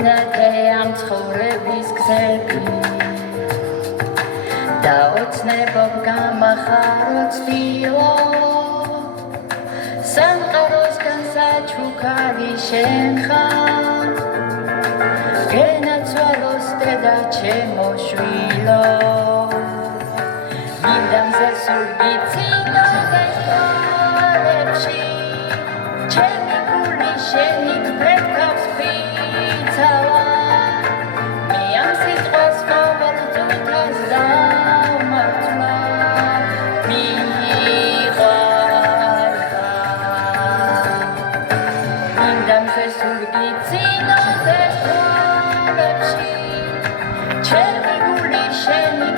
მინათე ამ ცხოვრების გზები და ოცნებობ გამახარო ცდილო სამყაროსგან საჩუქარი შენ ხარ გენაცვალოს დედა ჩემო შვილო მინდა მზე სულ გიცინო გესვალებში ჩემი გული შენი გვერდავს ფიცავა მე ამ სიტყვას ყოველ წუთას დავმართვა მიყვარხარ მინდა მზე სულ გიცინო გესვალებში ჩემი გული შენი